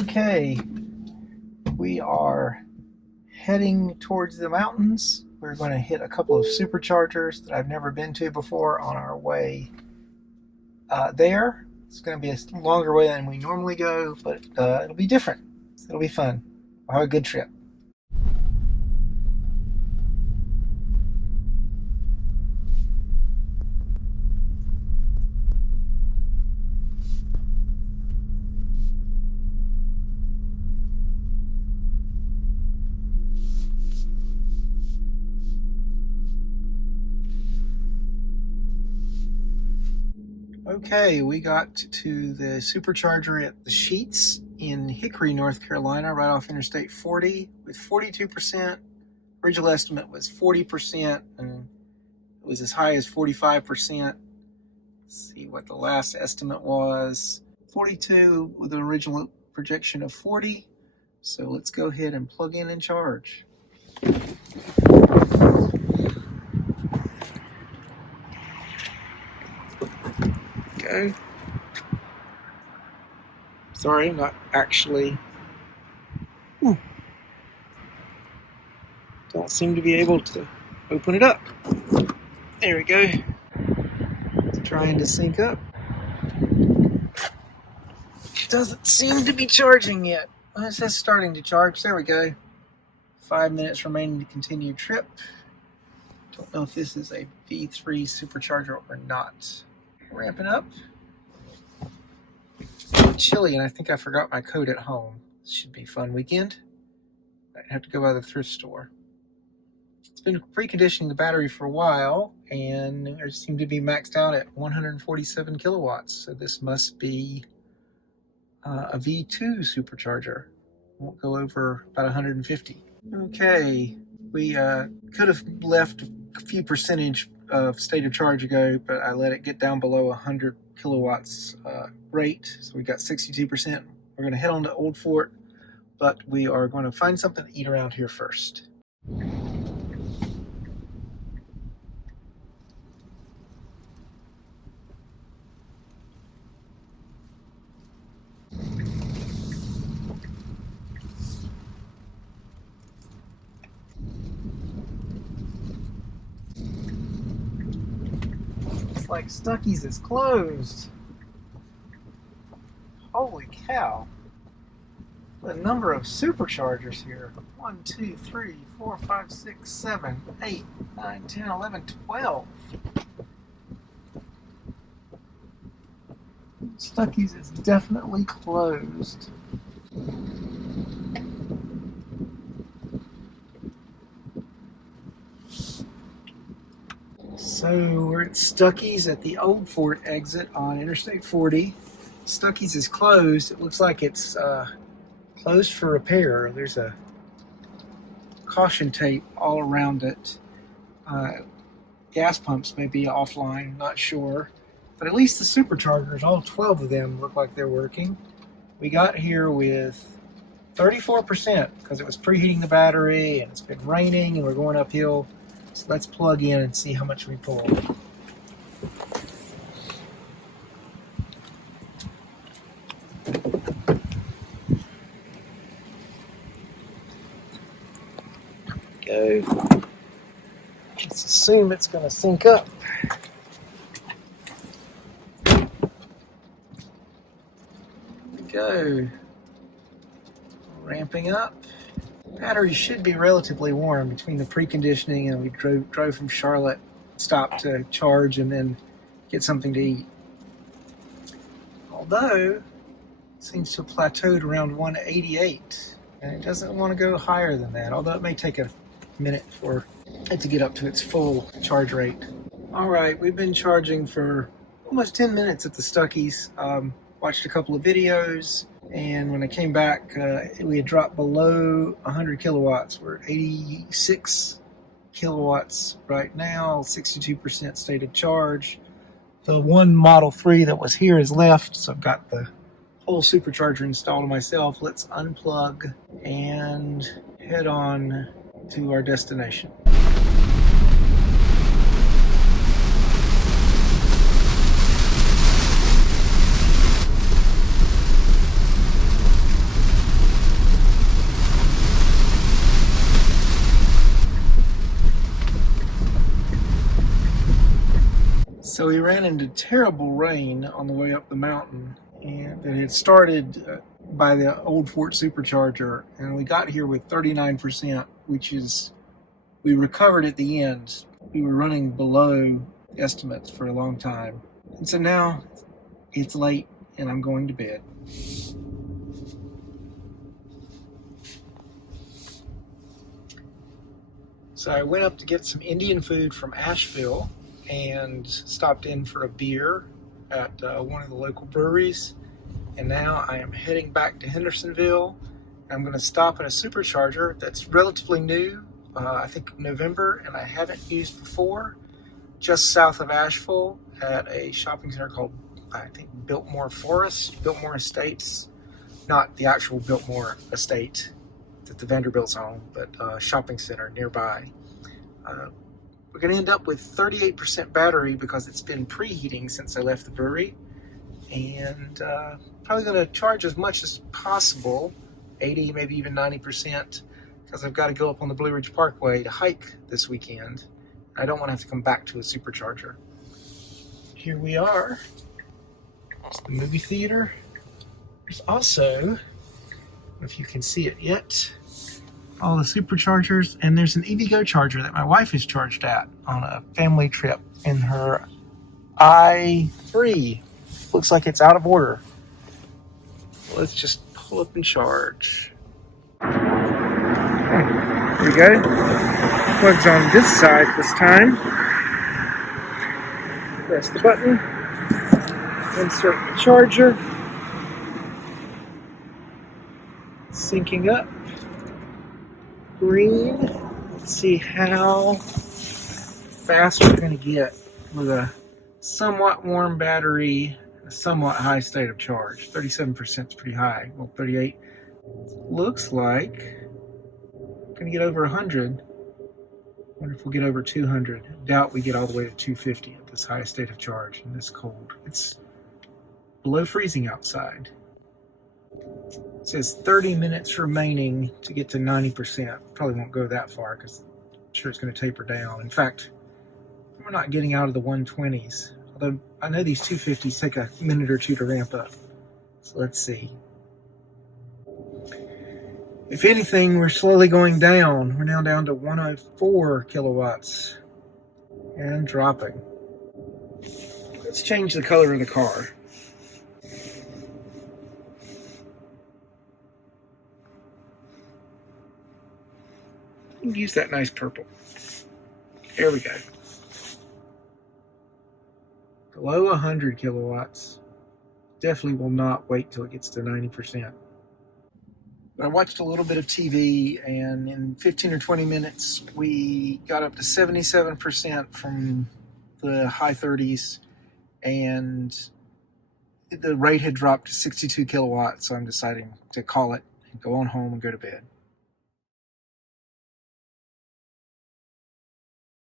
Okay, we are heading towards the mountains. We're going to hit a couple of superchargers that I've never been to before on our way there. It's going to be a longer way than we normally go, but it'll be different. It'll be fun. We'll have a good trip. Okay, we got to the supercharger at the Sheets in Hickory, North Carolina, right off Interstate 40 with 42%. Original estimate was 40%, and it was as high as 45%. Let's see what the last estimate was. 42 with an original projection of 40. So let's go ahead and plug in and charge. Go. Sorry, not actually. Don't seem to be able to open it up. There we go. It's trying to sync up. Doesn't seem to be charging yet. Oh, it says starting to charge. There we go. 5 minutes remaining to continue trip. Don't know if this is a V3 supercharger or not. Ramping up. It's a little chilly, and I think I forgot my coat at home. This should be a fun weekend. I have to go by the thrift store. It's been preconditioning the battery for a while, and it seemed to be maxed out at 147 kilowatts. So this must be a V2 supercharger. Won't go over about 150. Okay, we could have left a few percentage of state of charge ago, but I let it get down below 100 kilowatts rate, so we got 62%. We're going to head on to Old Fort, but we are going to find something to eat around here first. Like Stuckey's is closed. Holy cow. The number of superchargers here. 1, 2, 3, 4, 5, 6, 7, 8, 9, 10, 11, 12. Stuckey's is definitely closed. So we're at Stuckey's at the Old Fort exit on Interstate 40. Stuckey's is closed. It looks like it's closed for repair. There's a caution tape all around it. Gas pumps may be offline, not sure. But at least the superchargers, all 12 of them, look like they're working. We got here with 34% because it was preheating the battery, and it's been raining, and we're going uphill. So let's plug in and see how much we pull. Go. Let's assume it's going to sync up. Go. Ramping up. Battery should be relatively warm between the preconditioning and we drove from Charlotte, stopped to charge and then get something to eat. Although, it seems to have plateaued around 188, and it doesn't want to go higher than that, although it may take a minute for it to get up to its full charge rate. All right, we've been charging for almost 10 minutes at the Stuckey's. Watched a couple of videos, and when I came back, we had dropped below 100 kilowatts. We're at 86 kilowatts right now, 62% state of charge. The one Model 3 that was here is left, so I've got the whole supercharger installed myself. Let's unplug and head on to our destination. So we ran into terrible rain on the way up the mountain, and it had started by the old Fort Supercharger, and we got here with 39%, which is, we recovered at the end. We were running below estimates for a long time. And so now it's late and I'm going to bed. So I went up to get some Indian food from Asheville and stopped in for a beer at one of the local breweries. And now I am heading back to Hendersonville. I'm going to stop at a supercharger that's relatively new, I think November, and I haven't used before, just south of Asheville at a shopping center called, I think, Biltmore Estates. Not the actual Biltmore Estate that the Vanderbilts own, but a shopping center nearby. We're going to end up with 38% battery because it's been preheating since I left the brewery. And probably going to charge as much as possible, 80, maybe even 90%, because I've got to go up on the Blue Ridge Parkway to hike this weekend. I don't want to have to come back to a supercharger. Here we are. It's the movie theater. There's also, I don't know if you can see it yet, all the superchargers, and there's an EVgo charger that my wife is charged at on a family trip in her i3. Looks like it's out of order. Let's just pull up and charge. There we go. Plug's on this side this time. Press the button. Insert the charger. Syncing up. Green. Let's see how fast we're going to get with a somewhat warm battery, a somewhat high state of charge. 37% is pretty high. Well, 38 looks like we're going to get over 100. Wonder if we'll get over 200. Doubt we get all the way to 250 at this high state of charge in this cold. It's below freezing outside. It says 30 minutes remaining to get to 90%. Probably won't go that far because I'm sure it's going to taper down. In fact, we're not getting out of the 120s. Although I know these 250s take a minute or two to ramp up. So let's see. If anything, we're slowly going down. We're now down to 104 kilowatts and dropping. Let's change the color of the car. Use that nice purple. There we go. Below 100 kilowatts. Definitely will not wait till it gets to 90%. But I watched a little bit of TV, and in 15 or 20 minutes, we got up to 77% from the high 30s, and the rate had dropped to 62 kilowatts, so I'm deciding to call it and go on home and go to bed.